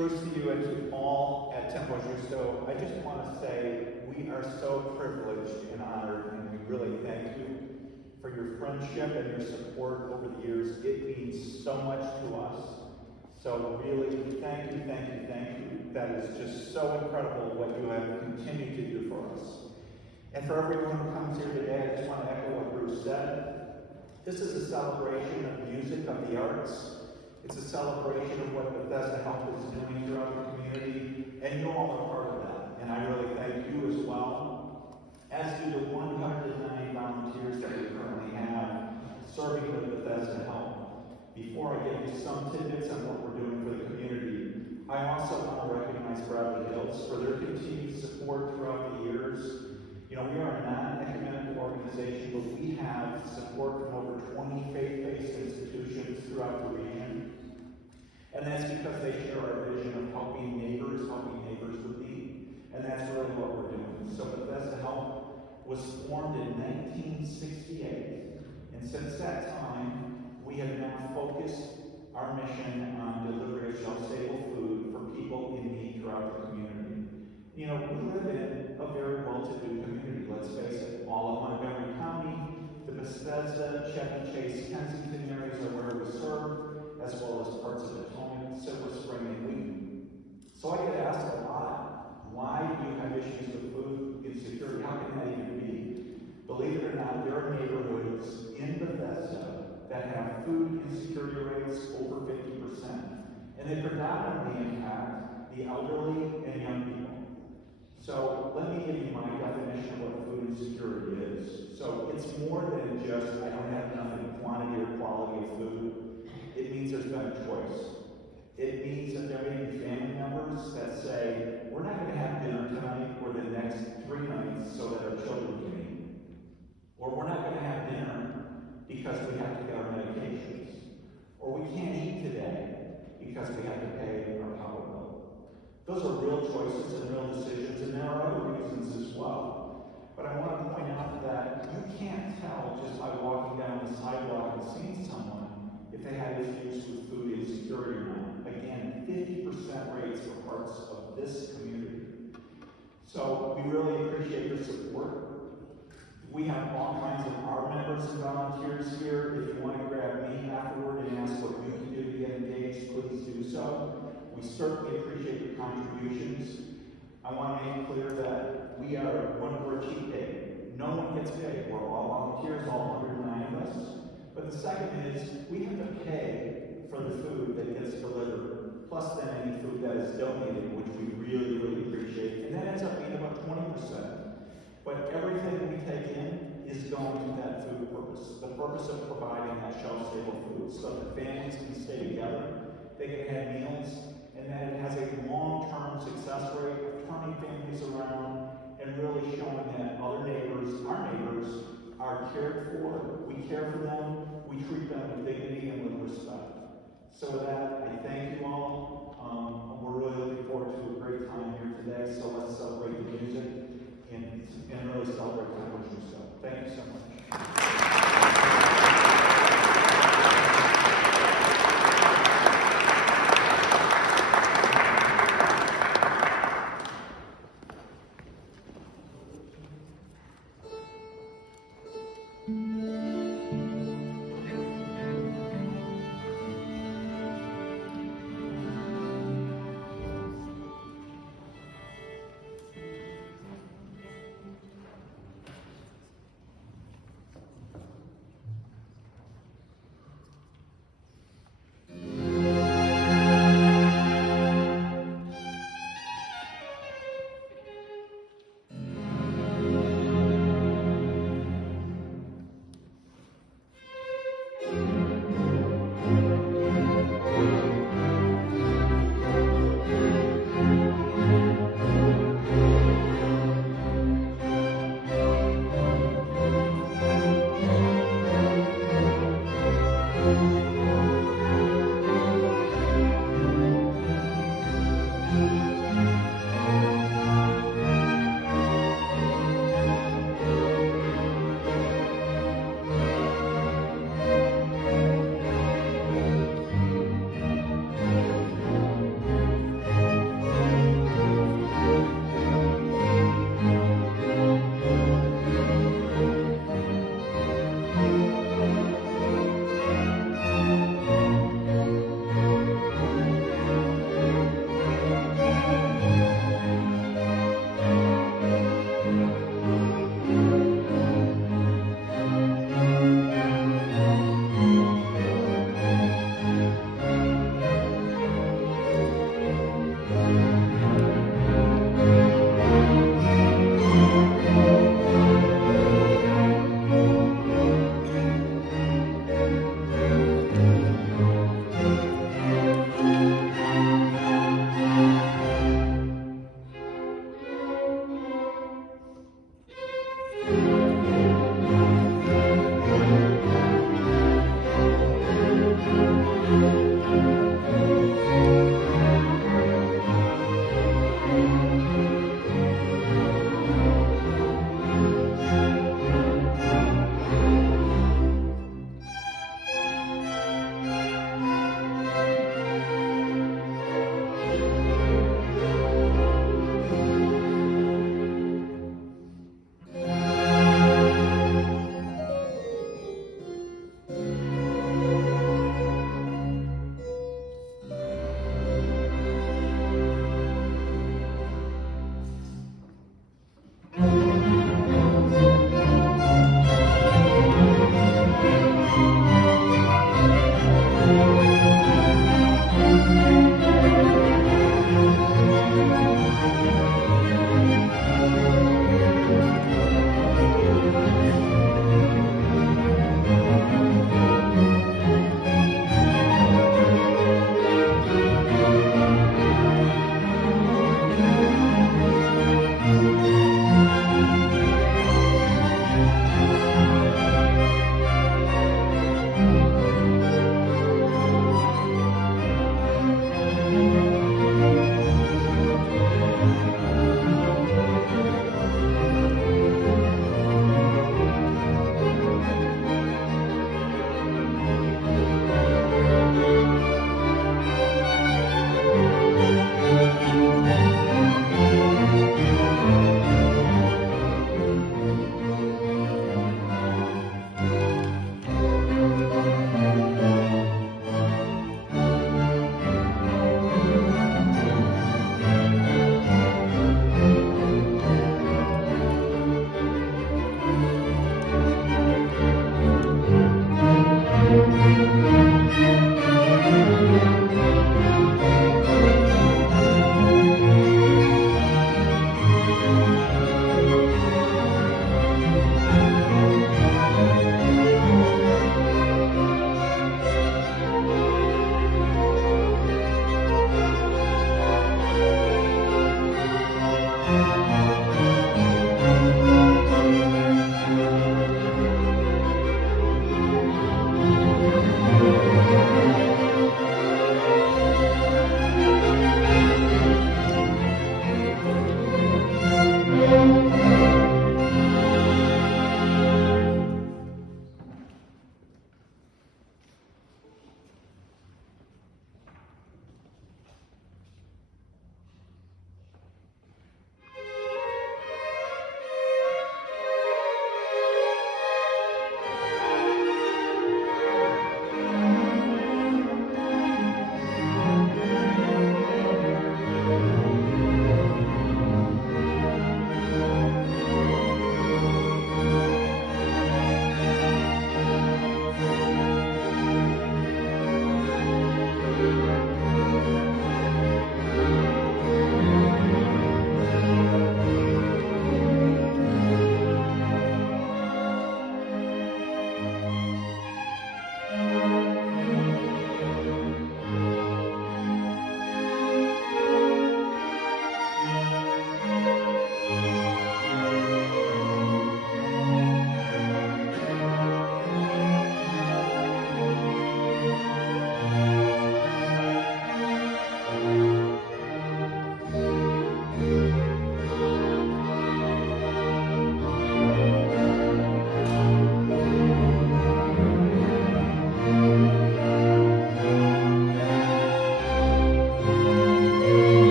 Bruce to you and to all at Tempo Justo. I just want to say we are so privileged and honored, and we really thank you for your friendship and your support over the years. It means so much to us. So really, thank you, thank you, thank you. That is just so incredible what you have continued to do for us. And for everyone who comes here today, I just want to echo what Bruce said. This is a celebration of music, of the arts. It's a celebration of what Bethesda Health is doing throughout the community, and you all are part of that. And I really thank you as well, as do the 190 volunteers that we currently have serving with Bethesda Health. Before I give you some tidbits on what we're doing for the community, I also want to recognize Bradley Hills for their continued support throughout the years. You know, we are a non-ecumenical organization, but we have support from over 20 faith-based institutions throughout the region. And that's because they share our vision of helping neighbors with need. And that's really what we're doing. So Bethesda Health was formed in 1968. And since that time, we have now focused our mission on delivery of shelf-stable food for people in need throughout the community. You know, we live in a very well-to-do community, let's face it. All of Montgomery County, the Bethesda, Chevy Chase, Kensington areas are where we serve, as well as parts of Potomac, Silver Spring, and Wheaton. So I get asked a lot, why do you have issues with food insecurity? How can that even be? Believe it or not, there are neighborhoods in Bethesda that have food insecurity rates over 50%. And they predominantly impact the elderly and young people. So let me give you my definition of what food insecurity is. So it's more than just, I don't have enough in quantity or quality of food. It means there's been a choice. It means that there may be family members that say, we're not going to have dinner tonight or the next 3 nights so that our children can eat. Or we're not going to have dinner because we have to get our medications. Or we can't eat today because we have to pay our power bill. Those are real choices and real decisions, and there are other reasons as well. But I want to point out that you can't tell just by walking down the sidewalk and seeing someone if they have issues with food insecurity or not. Again, 50% rates for parts of this community. So we really appreciate your support. We have all kinds of our members and volunteers here. If you want to grab me afterward and ask what you can do to get engaged, please do so. We certainly appreciate your contributions. I want to make clear that we're a cheap day. No one gets paid. We're all volunteers, all 109 of us. But the second is, we have to pay for the food that gets delivered, plus then any food that is donated, which we really, really appreciate. And that ends up being about 20%. But everything we take in is going to that food purpose. The purpose of providing that shelf-stable food so that families can stay together, they can have meals, and that it has a long-term success rate of turning families around and really showing that other neighbors, our neighbors, are cared for. We care for them. We treat them with dignity and with respect. So with that, I thank you all. We're really looking forward to a great time here today. So let's celebrate the music and really celebrate Tempo Justo. Thank you so much.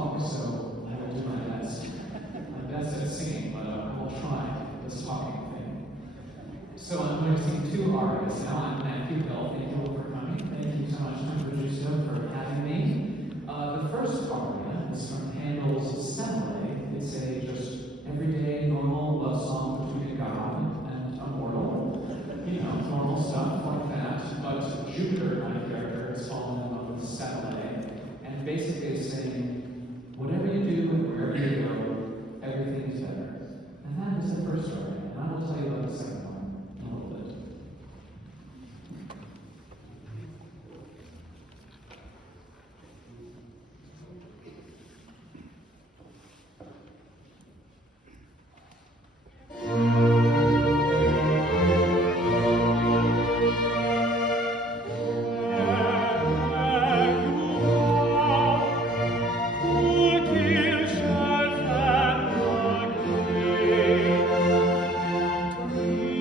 talk, so I will do my best. My best at singing, but I will try this talking thing. So I'm going to sing two arias now. I'm Matthew Hill. Thank you all for coming. Thank you so much, Temple Giusto, for having me. The first aria is from Handel's Semele. It's a just everyday, normal love song between a god and a mortal. You know, normal stuff like that. But Jupiter, my character, has fallen in love with Semele, and basically is saying, whatever you do and wherever you go, everything is better. And that is the first aria. And I will tell you about the second one in a little bit. Thank you.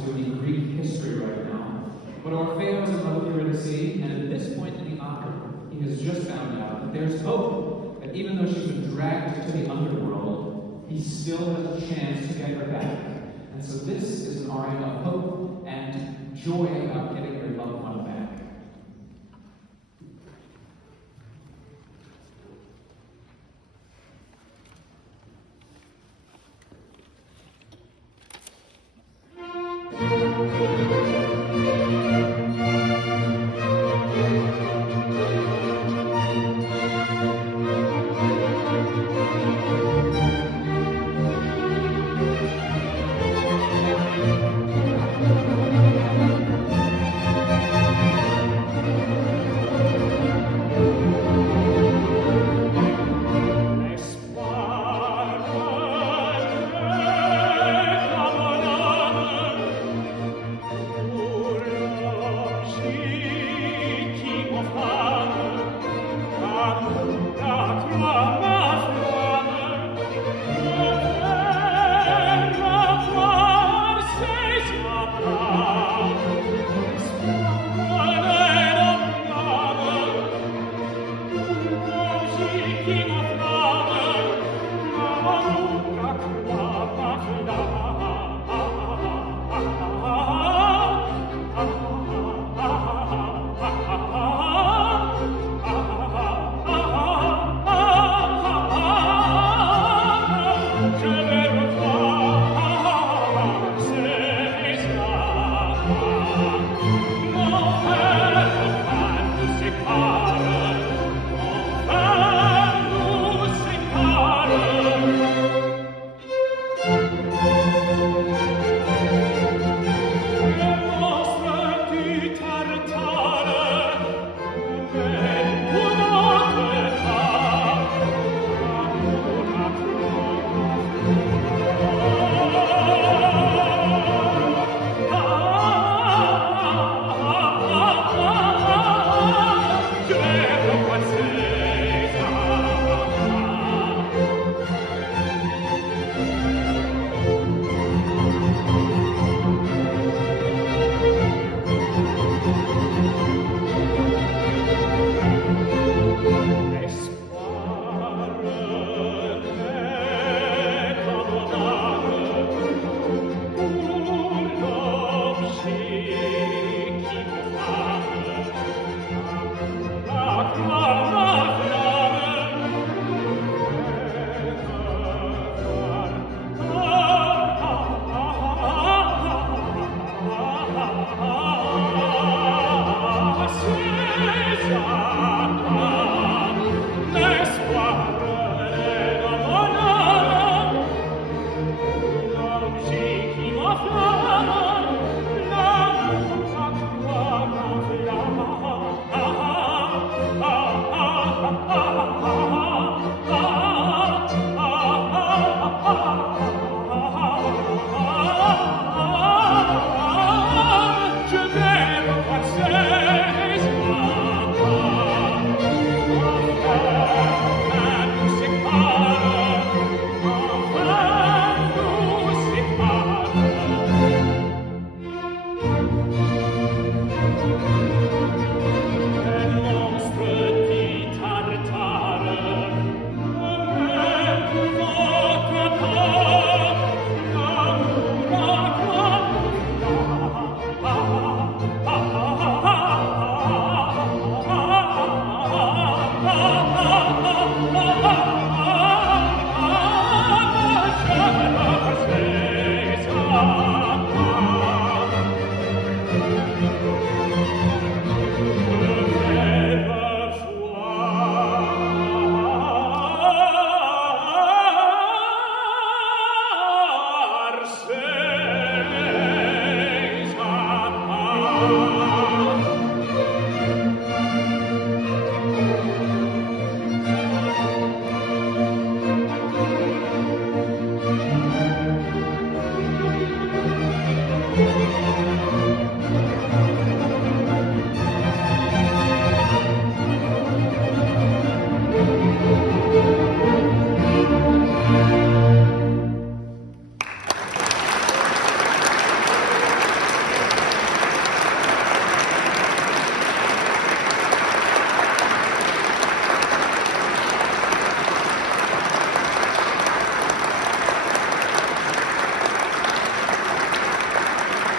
doing Greek history right now. But Orfeo is in love with Eurydice, and at this point in the opera, he has just found out that there's hope. That even though she's been dragged to the underworld, he still has a chance to get her back. And so this is an aria of hope and joy about getting your loved one back.